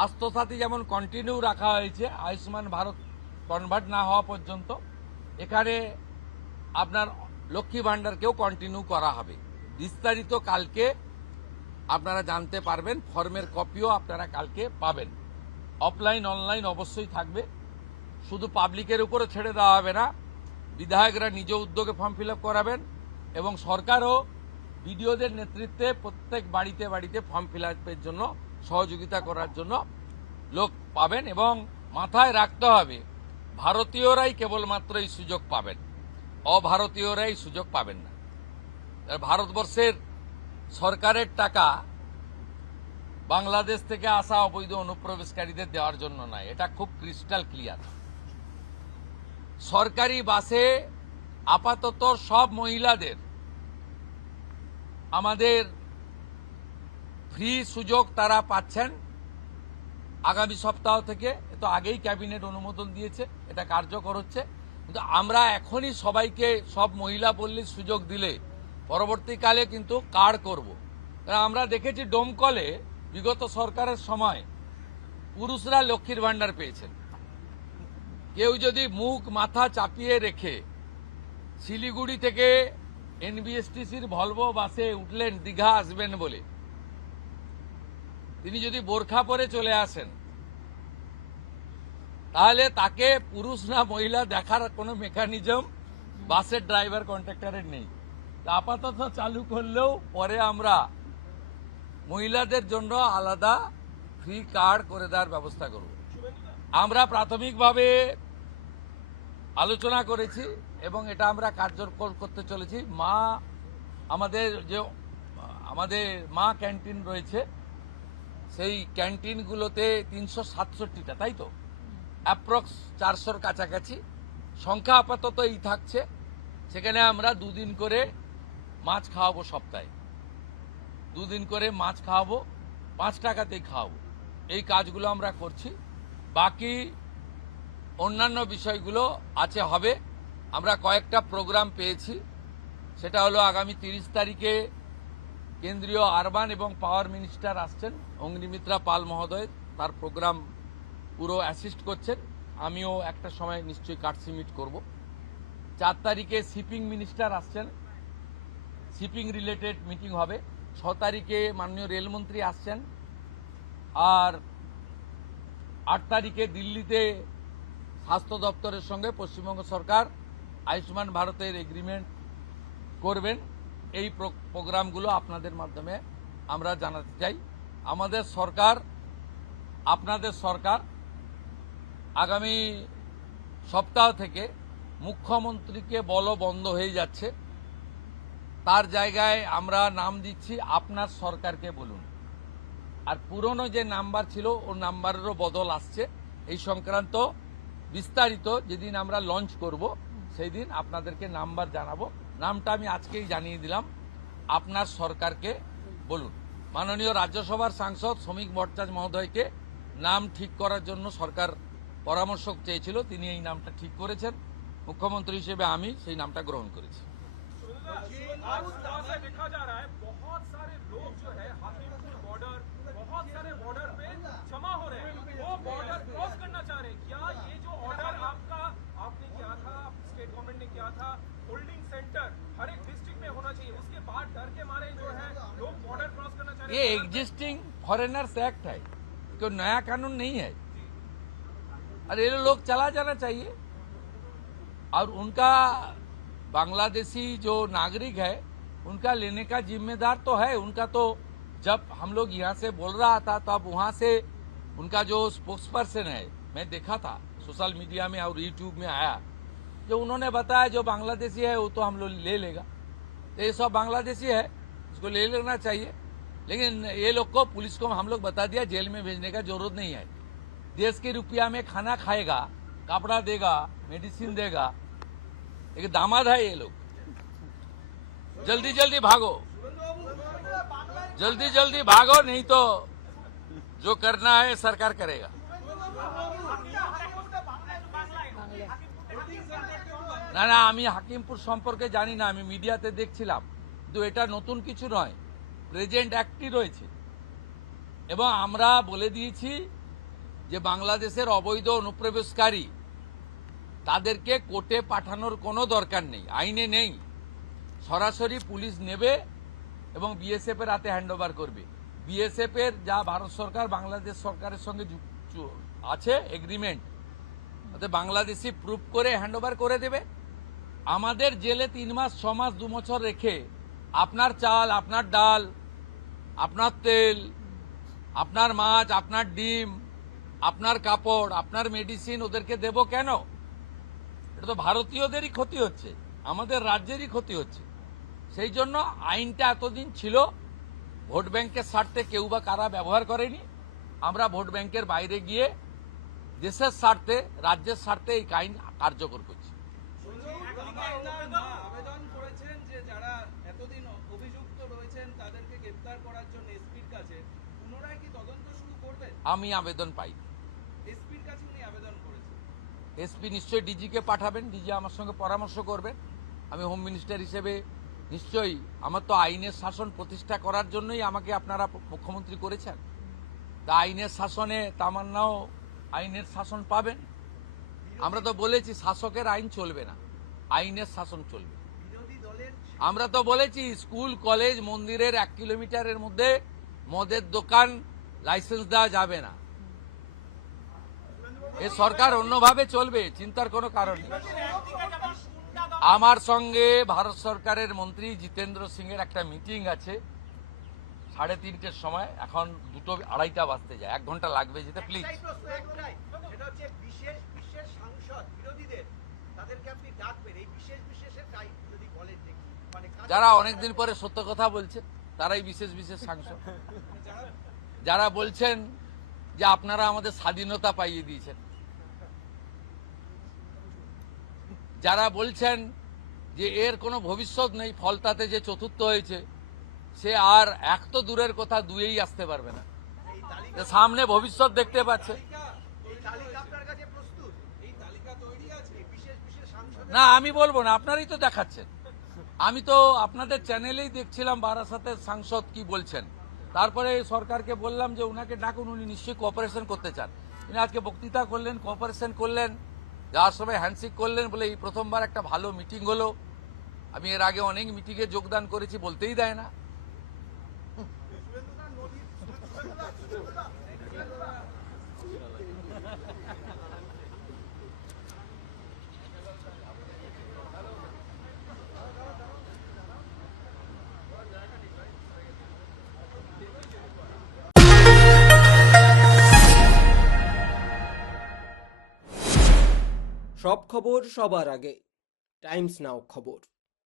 স্বাস্থ্যসাথী যেমন কন্টিনিউ রাখা হয়েছে আয়ুষ্মান ভারত কনভার্ট না হওয়া পর্যন্ত, এখানে আপনার লক্ষ্মী ভাণ্ডারকেও কন্টিনিউ করা হবে। বিস্তারিত কালকে আপনারা জানতে পারবেন, ফর্মের কপিও আপনারা কালকে পাবেন। অফলাইন অনলাইন অবশ্যই থাকবে, শুধু পাবলিকের উপরে ছেড়ে দেওয়া হবে না, বিধায়করা নিজ উদ্যোগে ফর্ম ফিল আপ করাবেন এবং সরকারও বিডিওদের নেতৃত্বে প্রত্যেক বাড়িতে বাড়িতে ফর্ম ফিল আপের জন্য সহযোগিতা করার জন্য লোক পাবেন। এবং মাথায় রাখতে হবে, ভারতীয়রাই কেবলমাত্র এই সুযোগ পাবেন, অভারতীয়রাই সুযোগ পাবেন না। ভারতবর্ষের সরকারের টাকা বাংলাদেশ থেকে আসা অবৈধ অনুপ্রবেশকারীদের দেওয়ার জন্য নয়, এটা খুব ক্রিস্টাল ক্লিয়ার। সরকারি বাসে আপাতত সব মহিলাদের আমাদের ফ্রি সুযোগ তারা পাচ্ছেন আগামী সপ্তাহ থেকে। তো আগেই ক্যাবিনেট অনুমোদন দিয়েছে, এটা কার্যকর হচ্ছে। কিন্তু আমরা এখনই সবাইকে সব মহিলা বললে সুযোগ দিলে পরবর্তীকালে কিন্তু কার্ড করব। আমরা দেখেছি ডোমকলে বিগত সরকারের সময় পুরুষরা লক্ষ্মীর ভাণ্ডার পেয়েছেন। কেউ যদি মুখ মাথা চাপিয়ে রেখে শিলিগুড়ি থেকে এনবিএসটিসির ভলভো বাসে উঠলেন দীঘা আসবেন বলে, তিনি যদি বোরখা পরে চলে আসেন তাহলে তাকে পুরুষ না মহিলা দেখার কোনো মেকানিজম বাসের ড্রাইভার কন্ট্রাক্টরের নেই। আপাতত চালু করলেও পরে আমরা মহিলাদের জন্য আলাদা ফ্রি কার্ড করে দেওয়ার ব্যবস্থা করব। আমরা প্রাথমিকভাবে আলোচনা করেছি এবং এটা আমরা কার্যকর করতে চলেছি। আমাদের মা ক্যান্টিন রয়েছে, সেই ক্যান্টিনগুলোতে 367টা, তাই তো অ্যাপ্রক্স 400-র কাছাকাছি সংখ্যা আপাতত এই থাকছে। সেখানে আমরা 2 দিন করে মাছ খাওয়াবো, সপ্তাহে 2 দিন করে মাছ খাওয়াবো, 5 টাকাতেই খাওয়াবো। এই কাজগুলো আমরা করছি। বাকি অন্যান্য বিষয়গুলো আছে, হবে। আমরা কয়েকটা প্রোগ্রাম পেয়েছি, সেটা হলো আগামী 30 তারিখে কেন্দ্রীয় আরবান এবং পাওয়ার মিনিস্টার আসছেন, অগ্নিমিত্রা পাল মহোদয়, তার প্রোগ্রাম পুরো অ্যাসিস্ট করছেন। আমিও একটা সময় নিশ্চয়ই কার্ডসি মিট করব। 4 তারিখে শিপিং মিনিস্টার আসছেন, শিপিং রিলেটেড মিটিং হবে। 6 তারিখে মাননীয় রেলমন্ত্রী আসছেন। আর 8 তারিখে দিল্লিতে স্বাস্থ্য দপ্তরের সঙ্গে পশ্চিমবঙ্গ সরকার আয়ুষ্মান ভারতের এগ্রিমেন্ট করবেন। এই প্রোগ্রামগুলো আপনাদের মাধ্যমে আমরা জানাতে চাই। আমাদের সরকার, আপনাদের সরকার আগামী সপ্তাহ থেকে মুখ্যমন্ত্রীকে বলো বন্ধ হয়ে যাচ্ছে, তার জায়গায় আমরা নাম দিচ্ছি আপনার সরকারকে বলুন। আর পুরনো যে নাম্বার ছিল ও নাম্বারেরও বদল আসছে। এই সংক্রান্ত বিস্তারিত যেদিন আমরা লঞ্চ করব সেই দিন আপনাদেরকে নাম্বার জানাবো। নামটা আমি আজকেই জানিয়ে দিলাম, আপনার সরকারকে বলুন। মাননীয় রাজ্যসভার সাংসদ শ্রমিক ভট্টাচার্য মহোদয়কে নাম ঠিক করার জন্য সরকার পরামর্শ চেয়েছিল, তিনি এই নামটা ঠিক করেছেন। মুখ্যমন্ত্রী হিসেবে আমি সেই নামটা গ্রহণ করেছি। देखा जा रहा है बहुत सारे लोग जो है हाकिमपुर बॉर्डर, बहुत सारे बॉर्डर पे जमा हो रहे हैं, वो बॉर्डर क्रॉस करना चाह रहे हैं। क्या ये जो ऑर्डर आपने किया था, स्टेट गवर्नमेंट ने किया था, होल्डिंग सेंटर हर एक डिस्ट्रिक्ट में होना चाहिए, उसके बाद डर के मारे जो है लोग बॉर्डर क्रॉस करना चाह रहे हैं? ये एग्जिस्टिंग फॉरेनर्स एक्ट है, कोई नया कानून नहीं है। और ये लोग चला जाना चाहिए। और उनका बांग्लादेशी जो नागरिक है उनका लेने का जिम्मेदार तो है उनका। तो जब हम लोग यहाँ से बोल रहा था तब वहाँ से उनका जो स्पोक्स पर्सन है, मैं देखा था सोशल मीडिया में और यूट्यूब में आया, जो उन्होंने बताया जो बांग्लादेशी है वो तो हम लोग ले लेगा। तो ये सब बांग्लादेशी है, उसको ले लेना चाहिए। लेकिन ये लोग को, पुलिस को हम लोग बता दिया जेल में भेजने का जरूरत नहीं है। देश के रुपया में खाना खाएगा, कपड़ा देगा, मेडिसिन देगा। एक दामाद है ये लोग। जल्दी जल्दी भागो, जल्दी जल्दी भागो, नहीं तो जो करना है सरकार करेगा। না না, আমি হাকিমপুর সম্পর্কে জানি না, আমি মিডিয়াতে দেখছিলাম। কিন্তু এটা নতুন কিছু নয়, প্রেজেন্ট অ্যাক্টই রয়েছে। এবং আমরা বলে দিয়েছি যে বাংলাদেশের অবৈধ অনুপ্রবেশকারী তাদেরকে কোর্টে পাঠানোর কোনো দরকার নেই, আইনে নেই। সরাসরি পুলিশ নেবে এবং বিএসএফ এর হাতে হ্যান্ডওভার করবে। বিএসএফ এর যা ভারত সরকার বাংলাদেশ সরকারের সঙ্গে আছে এগ্রিমেন্ট, ওতে বাংলাদেশি প্রুফ করে হ্যান্ডওভার করে দেবে। আমাদের জেলে 3 মাস 6 মাস 2 বছর রেখে আপনার চাল, আপনার ডাল, আপনার তেল, আপনার মাছ, আপনার ডিম, আপনার কাপড়, আপনার মেডিসিন ওদেরকে দেব কেন? এটা তো ভারতীয়দেরই ক্ষতি হচ্ছে, আমাদের রাজ্যেরই ক্ষতি হচ্ছে। সেই জন্য আইনটা এতদিন ছিল ভোট ব্যাংকের স্বার্থে কেউ বা কারা ব্যবহার করেনি। আমরা ভোট ব্যাংকের বাইরে গিয়ে দেশের স্বার্থে, রাজ্যের স্বার্থে এই আইন কার্যকর করছি। আবেদন করেছেন যে যারা এতদিন অভিযুক্ত রয়েছেন তাদেরকে গ্রেফতার করার জন্য এসপির কাছে, পুনরায় কি তদন্ত শুরু করবেন? আমি আবেদন পাই। এসপির কাছে উনি আবেদন করেছেন। এসপি নিশ্চয়ই ডিজিকে পাঠাবেন, ডিজি আমার সঙ্গে পরামর্শ করবেন। আমি হোম মিনিস্টার হিসেবে নিশ্চয়ই, আমার তো আইনের শাসন প্রতিষ্ঠা করার জন্যই আমাকে আপনারা মুখ্যমন্ত্রী করেছেন। তা আইনের শাসনে তামান্নাও আইনের শাসন পাবেন। আমরা তো বলেছি শাসকের আইন চলবে না, আইনের শাসন চলবে। বিরোধী দলের আমরা তো বলেছি স্কুল কলেজ মন্দিরের 1 কিলোমিটারের মধ্যে মদের দোকান লাইসেন্স দেওয়া যাবে না। এ সরকার অন্যভাবে চলবে, চিন্তার কোনো কারণ নেই। আমার সঙ্গে ভারত সরকারের মন্ত্রী জিতেন্দ্র সিং এর একটা মিটিং আছে 3:30টার সময়। এখন 2:30 বাজতে যায়, 1 ঘন্টা লাগবে যেতে। প্লিজ সেটা হচ্ছে বিশেষ সাংসদ বিরোধীদের, তাদেরকে আপনি ডাকবেন এই বিশেষের টাইপ যদি বলেন যে মানে যারা অনেকদিন পরে সত্য কথা বলছে তারাই বিশেষ সাংসদ। যারা বলছেন যে আপনারা আমাদের স্বাধীনতা পাইয়ে দিয়েছেন, যারা বলছেন যে এর কোনো ভবিষ্যৎ নেই, ফলতাতে যে চতুর্থ হয়েছে সে আর এক তো দূরের কথা, দুয়েই আসতে পারবে না। সামনে ভবিষ্যৎ দেখতে পাচ্ছে এই তালিকা আপনার কাছে প্রস্তুত, এই তালিকা তৈরি আছে বিশেষ সাংসদ। না, আমি বলবো না, আপনারাই তো দেখাচ্ছেন। আমি তো আপনাদের চ্যানেলেই দেখছিলাম বারাসাতের সাংসদ কি বলছেন। তারপরে সরকারকে বললাম যে উনাকে ডাকুন, উনি নিশ্চয়ই কোঅপারেশন করতে চান। উনি আজকে বক্তৃতা করলেন, কোঅপারেশন করলেন, যাওয়ার সময় হ্যান্ডশেক করলেন, বলে এই প্রথমবার একটা ভালো মিটিং হলো। আমি এর আগে অনেক মিটিংয়ে যোগদান করেছি, বলতেই দেয় না। সব খবর সবার আগে, টাইমস নাও খবর।